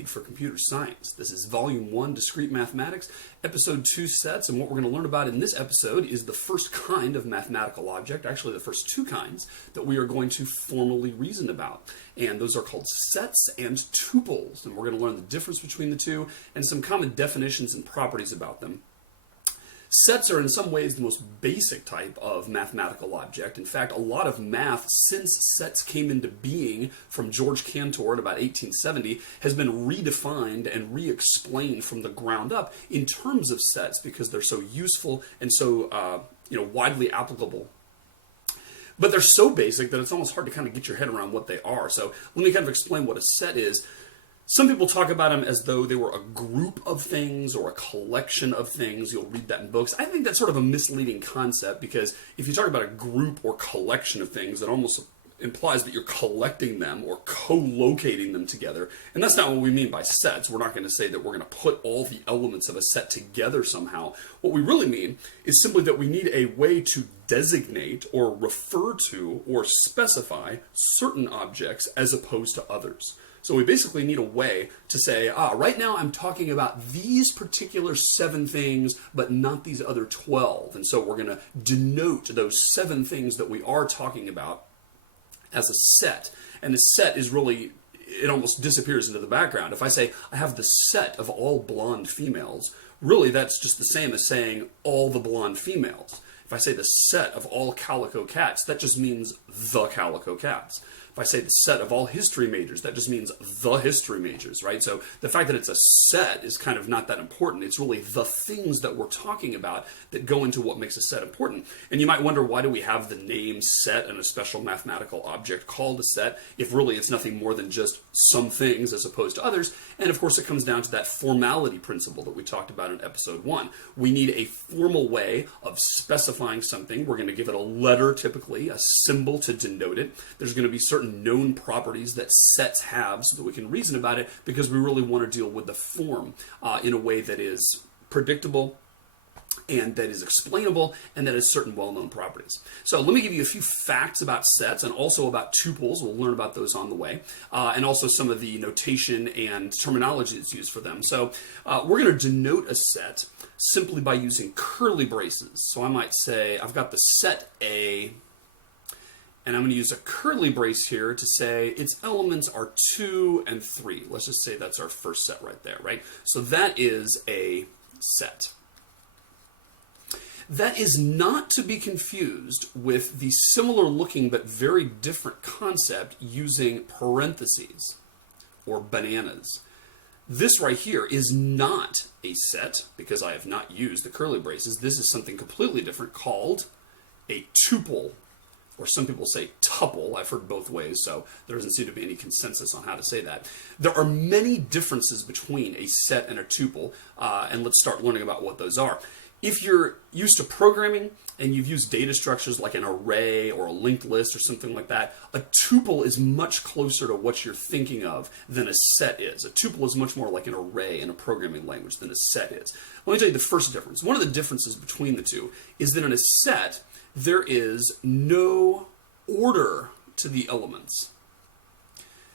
need for computer science. This is Volume 1, Discrete Mathematics, Episode 2 Sets, and what we're going to learn about in this episode is the first kind of mathematical object, actually the first two kinds, that we are going to formally reason about. And those are called sets and tuples, and we're going to learn the difference between the two and some common definitions and properties about them. Sets are in some ways the most basic type of mathematical object. In fact, a lot of math since sets came into being from George Cantor in about 1870 has been redefined and re-explained from the ground up in terms of sets because they're so useful and so widely applicable. But they're so basic that it's almost hard to kind of get your head around what they are. So let me kind of explain what a set is. Some people talk about them as though they were a group of things or a collection of things. You'll read that in books. I think that's sort of a misleading concept because if you talk about a group or collection of things, it almost implies that you're collecting them or co-locating them together. And that's not what we mean by sets. We're not going to say that we're going to put all the elements of a set together somehow. What we really mean is simply that we need a way to designate or refer to or specify certain objects as opposed to others. So we basically need a way to say, right now I'm talking about these particular 7 things, but not these other 12. And so we're going to denote those 7 things that we are talking about as a set. And the set is really, it almost disappears into the background. If I say I have the set of all blonde females, really that's just the same as saying all the blonde females. If I say the set of all calico cats, that just means the calico cats. If I say the set of all history majors, that just means the history majors, right? So the fact that it's a set is kind of not that important. It's really the things that we're talking about that go into what makes a set important. And you might wonder, why do we have the name set and a special mathematical object called a set if really it's nothing more than just some things as opposed to others? And of course it comes down to that formality principle that we talked about in episode 1. We need a formal way of specifying something. We're going to give it a letter, typically, a symbol to denote it. There's going to be certain known properties that sets have so that we can reason about it because we really want to deal with the form in a way that is predictable and that is explainable and that has certain well-known properties. So let me give you a few facts about sets and also about tuples. We'll learn about those on the way, and also some of the notation and terminology that's used for them. So we're going to denote a set simply by using curly braces. So I might say I've got the set A, and I'm going to use a curly brace here to say its elements are 2 and 3. Let's just say that's our first set right there, right? So that is a set. That is not to be confused with the similar looking but very different concept using parentheses or bananas. This right here is not a set because I have not used the curly braces. This is something completely different called a tuple. Or some people say tuple. I've heard both ways, so there doesn't seem to be any consensus on how to say that. There are many differences between a set and a tuple, and let's start learning about what those are. If you're used to programming and you've used data structures like an array or a linked list or something like that, a tuple is much closer to what you're thinking of than a set is. A tuple is much more like an array in a programming language than a set is. Let me tell you the first difference. One of the differences between the two is that in a set, there is no order to the elements.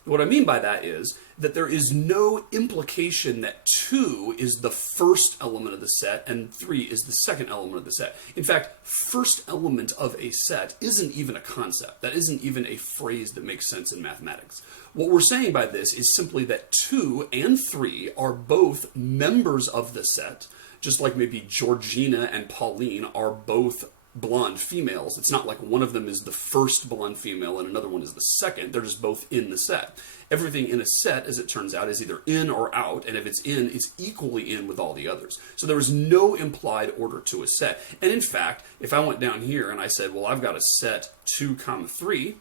What I mean by that is that there is no implication that 2 is the first element of the set and 3 is the second element of the set. In fact, first element of a set isn't even a concept. That isn't even a phrase that makes sense in mathematics. What we're saying by this is simply that 2 and 3 are both members of the set, just like maybe Georgina and Pauline are both blonde females. It's not like one of them is the first blonde female and another one is the second. They're just both in the set. Everything in a set, as it turns out, is either in or out, and if it's in, it's equally in with all the others. So there is no implied order to a set. And in fact, if I went down here and I said, well, I've got a set 2, 3,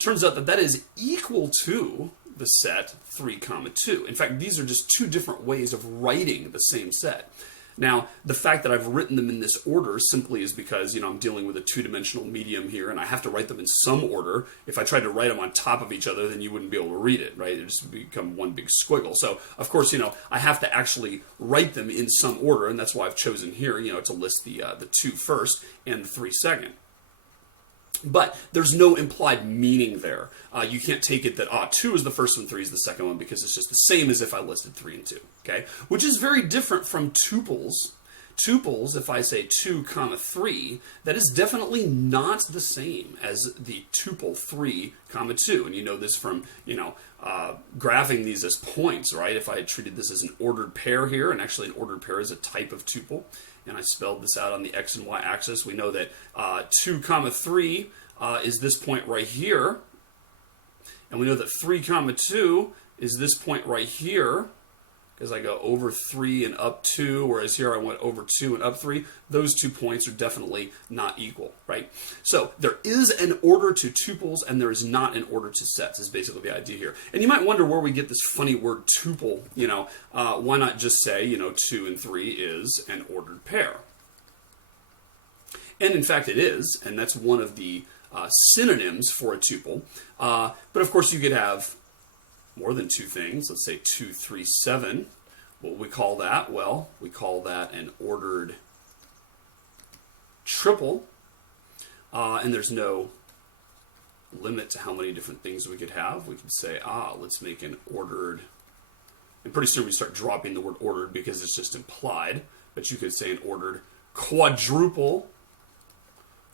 turns out that that is equal to the set 3, 2. In fact, these are just two different ways of writing the same set. Now, the fact that I've written them in this order simply is because, I'm dealing with a two-dimensional medium here, and I have to write them in some order. If I tried to write them on top of each other, then you wouldn't be able to read it, right? It would just become one big squiggle. So, of course, I have to actually write them in some order, and that's why I've chosen here, to list the 2 first and the 3 second. But there's no implied meaning there. You can't take it that 2 is the first one, 3 is the second one, because it's just the same as if I listed 3 and 2. Okay, which is very different from tuples. Tuples, if I say 2 comma 3, that is definitely not the same as the tuple 3 comma 2. And you know this from, graphing these as points, right? If I had treated this as an ordered pair here, and actually an ordered pair is a type of tuple, and I spelled this out on the x and y axis, we know that 2 comma 3 is this point right here, and we know that 3 comma 2 is this point right here, because I go over 3 and up 2, whereas here I went over 2 and up 3. Those 2 points are definitely not equal, right? So there is an order to tuples, and there is not an order to sets, is basically the idea here. And you might wonder where we get this funny word tuple. Why not just say, 2 and 3 is an ordered pair? And in fact it is, and that's one of the synonyms for a tuple. But of course you could have more than 2 things. Let's say 2, 3, 7. What we call that? Well, we call that an ordered triple. And there's no limit to how many different things we could have. We could say, let's make an ordered. And pretty soon we start dropping the word ordered because it's just implied. But you could say an ordered quadruple,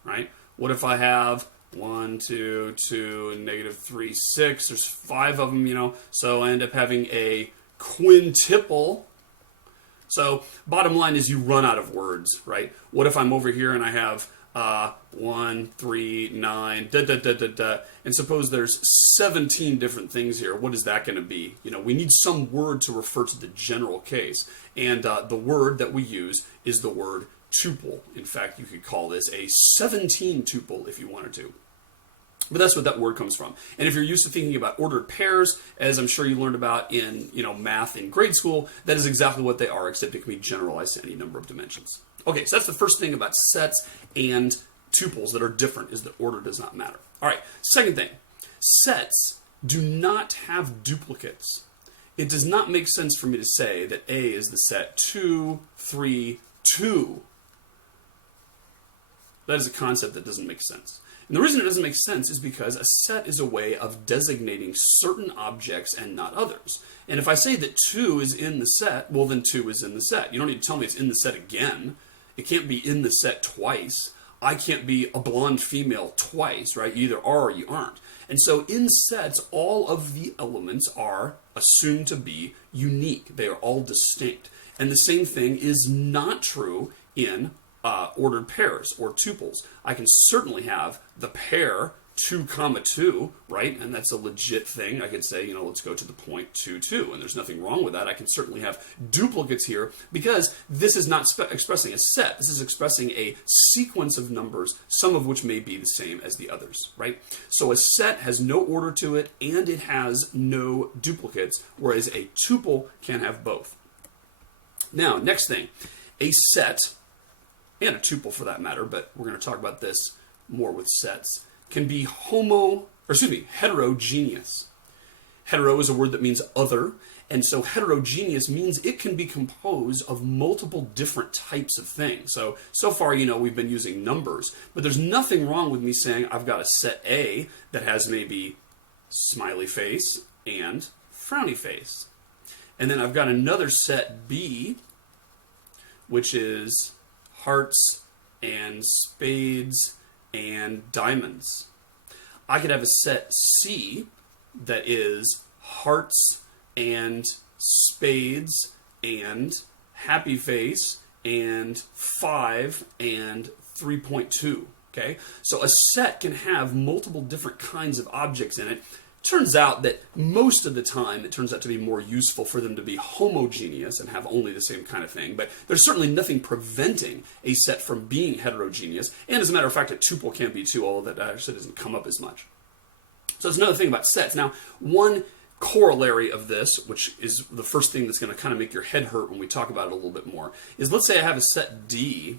right? What if I have 1, 2, 2, and negative 3, 6. There's 5 of them, so I end up having a quintuple. So bottom line is you run out of words, right? What if I'm over here and I have 1, 3, 9, and suppose there's 17 different things here. What is that going to be? We need some word to refer to the general case, and the word that we use is the word tuple. In fact, you could call this a 17 tuple if you wanted to. But that's what that word comes from. And if you're used to thinking about ordered pairs, as I'm sure you learned about in math in grade school, that is exactly what they are, except it can be generalized to any number of dimensions. Okay, so that's the first thing about sets and tuples that are different, is that order does not matter. All right, second thing, sets do not have duplicates. It does not make sense for me to say that A is the set 2, 3, 2. That is a concept that doesn't make sense. And the reason it doesn't make sense is because a set is a way of designating certain objects and not others. And if I say that 2 is in the set, well then 2 is in the set. You don't need to tell me it's in the set again. It can't be in the set twice. I can't be a blonde female twice, right? You either are or you aren't. And so in sets, all of the elements are assumed to be unique. They are all distinct. And the same thing is not true in ordered pairs or tuples. I can certainly have the pair 2 comma 2, right? And that's a legit thing. I could say, let's go to the point 2, 2, and there's nothing wrong with that. I can certainly have duplicates here because this is not expressing a set. This is expressing a sequence of numbers, some of which may be the same as the others, right? So a set has no order to it and it has no duplicates, whereas a tuple can have both. Now, next thing, a set, and a tuple for that matter, but we're going to talk about this more with sets, can be heterogeneous. Hetero is a word that means other, and so heterogeneous means it can be composed of multiple different types of things. So far, we've been using numbers, but there's nothing wrong with me saying I've got a set A that has maybe smiley face and frowny face. And then I've got another set B, which is hearts and spades and diamonds. I could have a set C that is hearts and spades and happy face and 5 and 3.2. Okay? So a set can have multiple different kinds of objects in it. Turns out that most of the time it turns out to be more useful for them to be homogeneous and have only the same kind of thing, but there's certainly nothing preventing a set from being heterogeneous, and as a matter of fact a tuple can be too, although that actually doesn't come up as much. So that's another thing about sets. Now, one corollary of this, which is the first thing that's going to kind of make your head hurt when we talk about it a little bit more, is let's say I have a set D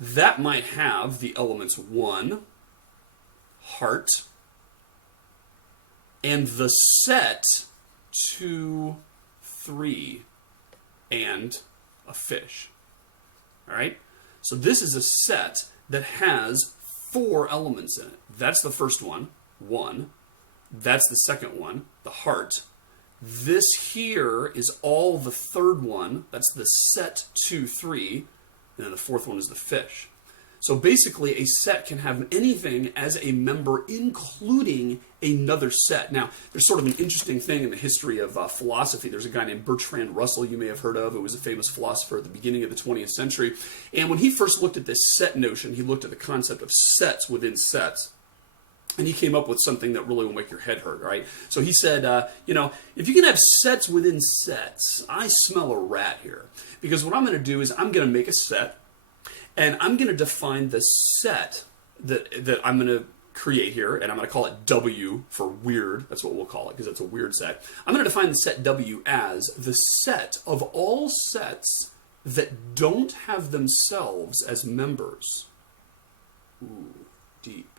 that might have the elements 1, heart, and the set 2, 3, and a fish. All right? So this is a set that has 4 elements in it. That's the first one, 1. That's the second one, the heart. This here is all the third one. That's the set 2, 3. And then the fourth one is the fish. So basically, a set can have anything as a member, including another set. Now, there's sort of an interesting thing in the history of philosophy. There's a guy named Bertrand Russell you may have heard of, who was a famous philosopher at the beginning of the 20th century. And when he first looked at this set notion, he looked at the concept of sets within sets. And he came up with something that really will make your head hurt, right? So he said, if you can have sets within sets, I smell a rat here. Because what I'm going to do is I'm going to make a set, and I'm going to define the set that I'm going to create here, and I'm going to call it W for weird. That's what we'll call it, because it's a weird set. I'm going to define the set W as the set of all sets that don't have themselves as members. Ooh, deep.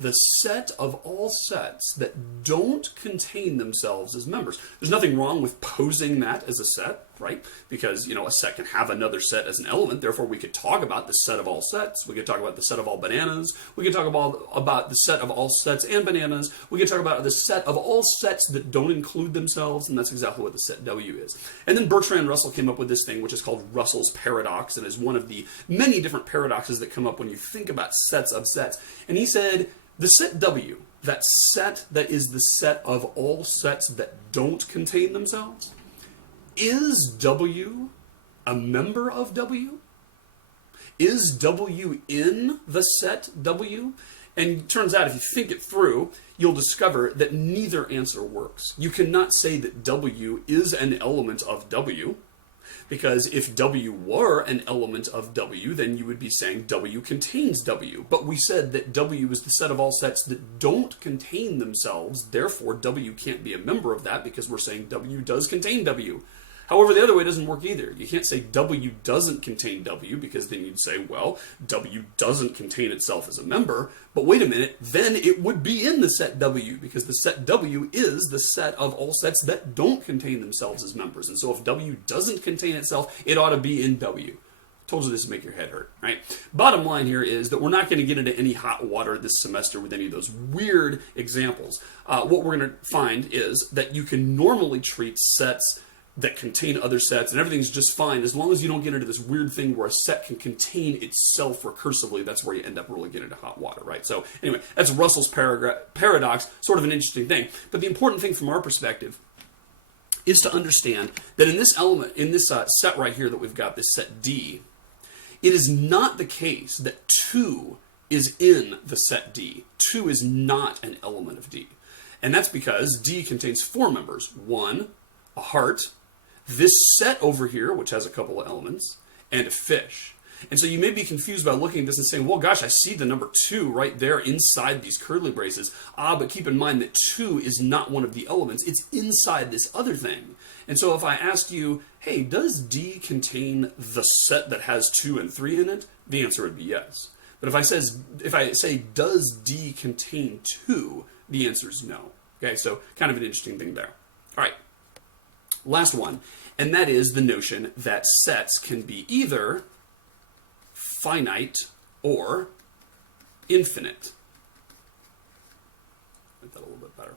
The set of all sets that don't contain themselves as members. There's nothing wrong with posing that as a set, right? Because, a set can have another set as an element. Therefore, we could talk about the set of all sets. We could talk about the set of all bananas. We could talk about the set of all sets and bananas. We could talk about the set of all sets that don't include themselves, and that's exactly what the set W is. And then Bertrand Russell came up with this thing, which is called Russell's paradox, and is one of the many different paradoxes that come up when you think about sets of sets. And he said, the set W, that set that is the set of all sets that don't contain themselves, is W a member of W? Is W in the set W? And it turns out, if you think it through, you'll discover that neither answer works. You cannot say that W is an element of W, because if W were an element of W, then you would be saying W contains W. But we said that W is the set of all sets that don't contain themselves. Therefore, W can't be a member of that, because we're saying W does contain W. However, the other way doesn't work either. You can't say W doesn't contain W, because then you'd say, well, W doesn't contain itself as a member. But wait a minute, then it would be in the set W, because the set W is the set of all sets that don't contain themselves as members. And so if W doesn't contain itself, it ought to be in W. Told you this to make your head hurt, right? Bottom line here is that we're not going to get into any hot water this semester with any of those weird examples. What we're going to find is that you can normally treat sets that contain other sets, and everything's just fine as long as you don't get into this weird thing where a set can contain itself recursively. That's where you end up really getting into hot water, right? So anyway, that's Russell's paradox, sort of an interesting thing. But the important thing from our perspective is to understand that in this element, in this set right here that we've got, this set D, it is not the case that 2 is in the set D. 2 is not an element of D. And that's because D contains 4 members. 1, a heart, this set over here, which has a couple of elements, and a fish. And so you may be confused by looking at this and saying, well, gosh, I see the number 2 right there inside these curly braces. But keep in mind that 2 is not one of the elements. It's inside this other thing. And so if I asked you, hey, does D contain the set that has 2 and 3 in it? The answer would be yes. But if I say, does D contain 2? The answer is no. Okay, so kind of an interesting thing there. All right. Last one, and that is the notion that sets can be either finite or infinite. Make that a little bit better.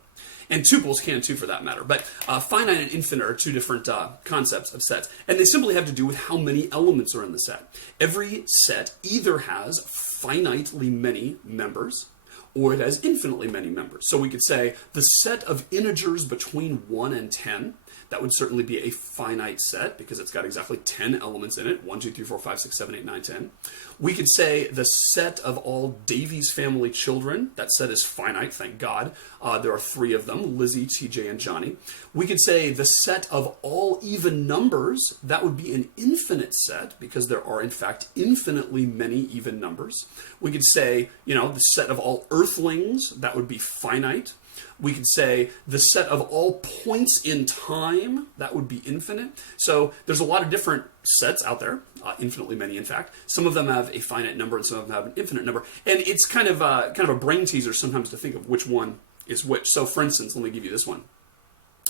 And tuples can too, for that matter. But finite and infinite are two different concepts of sets. And they simply have to do with how many elements are in the set. Every set either has finitely many members, or it has infinitely many members. So we could say the set of integers between 1 and 10, that would certainly be a finite set, because it's got exactly 10 elements in it. 1, 2, 3, 4, 5, 6, 7, 8, 9, 10. We could say the set of all Davies family children. That set is finite, thank God. There are 3 of them, Lizzie, TJ, and Johnny. We could say the set of all even numbers. That would be an infinite set, because there are, in fact, infinitely many even numbers. We could say, the set of all earthlings. That would be finite. We could say the set of all points in time, that would be infinite. So there's a lot of different sets out there, infinitely many in fact. Some of them have a finite number and some of them have an infinite number. And it's kind of a brain teaser sometimes to think of which one is which. So for instance, let me give you this one.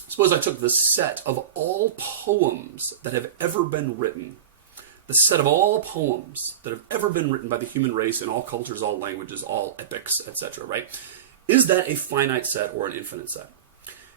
Suppose I took the set of all poems that have ever been written. the set of all poems that have ever been written by the human race in all cultures, all languages, all epics, etc., right? Is that a finite set or an infinite set?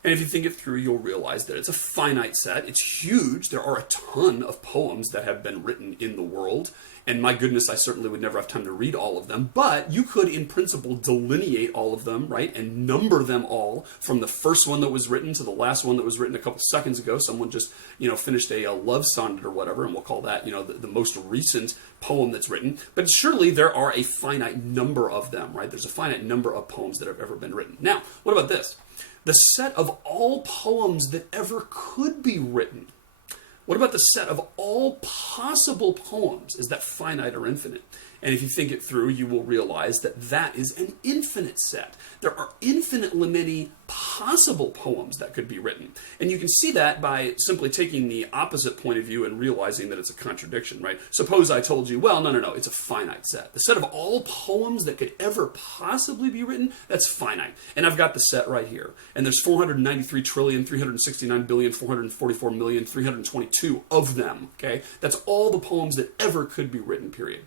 And if you think it through, you'll realize that it's a finite set. It's huge. There are a ton of poems that have been written in the world. And my goodness, I certainly would never have time to read all of them. But you could, in principle, delineate all of them, right? And number them all from the first one that was written to the last one that was written a couple seconds ago. Someone just, finished a love sonnet or whatever, and we'll call that, the most recent poem that's written. But surely there are a finite number of them, right? There's a finite number of poems that have ever been written. Now, what about this? The set of all poems that ever could be written. What about the set of all possible poems? Is that finite or infinite? And if you think it through, you will realize that that is an infinite set. There are infinitely many possible poems that could be written. And you can see that by simply taking the opposite point of view and realizing that it's a contradiction, right? Suppose I told you, well, no, it's a finite set. The set of all poems that could ever possibly be written, that's finite. And I've got the set right here. And there's 493,369,444,322 of them, okay? That's all the poems that ever could be written, period.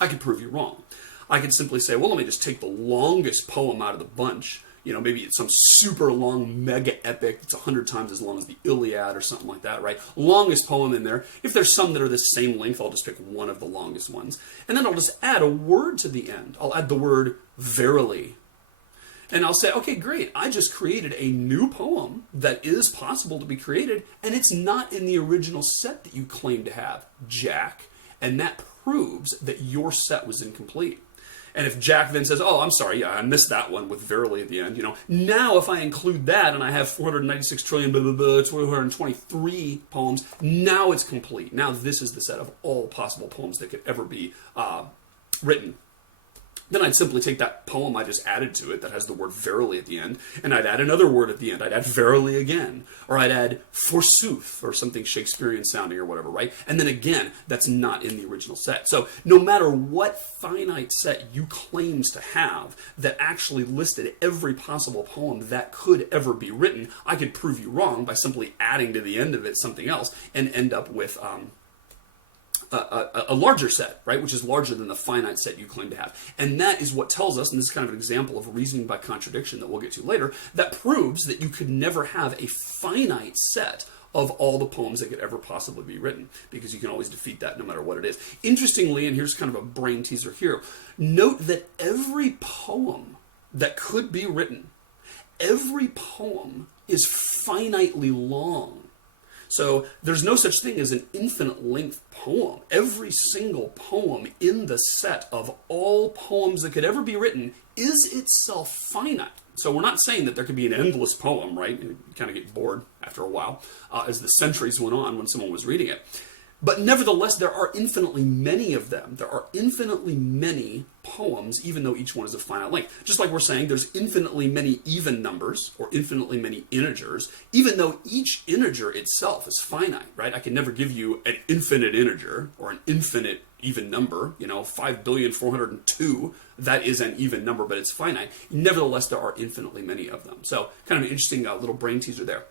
I could prove you wrong. I could simply say, well, let me just take the longest poem out of the bunch. Maybe it's some super long mega epic. It's 100 times as long as the Iliad or something like that, right? Longest poem in there. If there's some that are the same length, I'll just pick one of the longest ones. And then I'll just add a word to the end. I'll add the word verily. And I'll say, okay, great. I just created a new poem that is possible to be created, and it's not in the original set that you claim to have, Jack. And that proves that your set was incomplete. And if Jack then says, oh, I'm sorry, I missed that one with verily at the end, now if I include that and I have 496 trillion, 223 poems, now it's complete. Now this is the set of all possible poems that could ever be written. Then I'd simply take that poem I just added to it that has the word verily at the end, and I'd add another word at the end. I'd add verily again, or I'd add forsooth, or something Shakespearean sounding or whatever, right? And then again, that's not in the original set. So no matter what finite set you claims to have that actually listed every possible poem that could ever be written, I could prove you wrong by simply adding to the end of it something else and end up with a larger set, right, which is larger than the finite set you claim to have. And that is what tells us, and this is kind of an example of reasoning by contradiction that we'll get to later, that proves that you could never have a finite set of all the poems that could ever possibly be written, because you can always defeat that no matter what it is. Interestingly, and here's kind of a brain teaser here, note that every poem that could be written, every poem is finitely long. So there's no such thing as an infinite length poem. Every single poem in the set of all poems that could ever be written is itself finite. So we're not saying that there could be an endless poem, right? You kind of get bored after a while as the centuries went on when someone was reading it. But nevertheless, there are infinitely many of them. There are infinitely many poems, even though each one is a finite length. Just like we're saying, there's infinitely many even numbers, or infinitely many integers, even though each integer itself is finite, right? I can never give you an infinite integer, or an infinite even number, 5,402, that is an even number, but it's finite. Nevertheless, there are infinitely many of them. So, kind of an interesting little brain teaser there.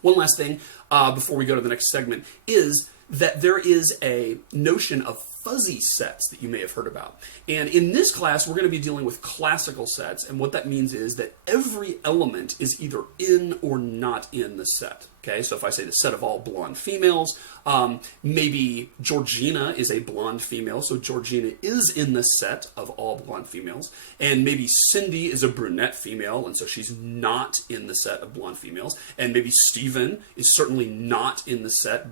One last thing before we go to the next segment is that there is a notion of fuzzy sets that you may have heard about. And in this class, we're going to be dealing with classical sets, and what that means is that every element is either in or not in the set. Okay, so if I say the set of all blonde females, maybe Georgina is a blonde female, so Georgina is in the set of all blonde females, and maybe Cindy is a brunette female, and so she's not in the set of blonde females, and maybe Stephen is certainly not in the set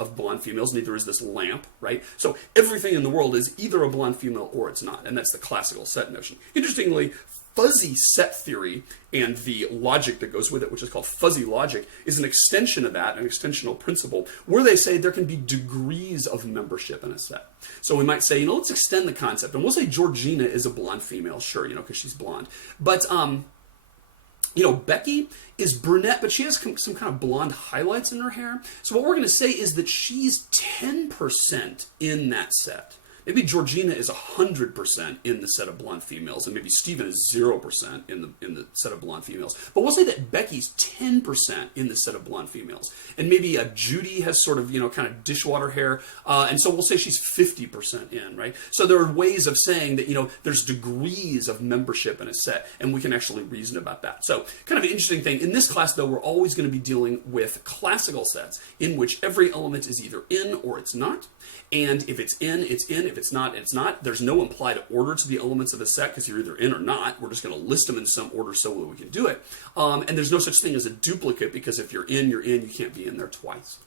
of blonde females, neither is this lamp, right? So everything in the world is either a blonde female or it's not, and that's the classical set notion. Interestingly, fuzzy set theory and the logic that goes with it, which is called fuzzy logic, is an extension of that, an extensional principle, where they say there can be degrees of membership in a set. So we might say, let's extend the concept, and we'll say Georgina is a blonde female, sure, because she's blonde. But, Becky is brunette, but she has some kind of blonde highlights in her hair. So what we're going to say is that she's 10% in that set. Maybe Georgina is 100% in the set of blonde females, and maybe Stephen is 0% in the set of blonde females. But we'll say that Becky's 10% in the set of blonde females, and maybe Judy has sort of kind of dishwater hair, and so we'll say she's 50% in, right? So there are ways of saying that there's degrees of membership in a set, and we can actually reason about that. So kind of an interesting thing in this class, though, we're always going to be dealing with classical sets in which every element is either in or it's not. And if it's in, it's in. If it's not, it's not. There's no implied order to the elements of a set because you're either in or not. We're just going to list them in some order so that we can do it. And there's no such thing as a duplicate because if you're in, you can't be in there twice.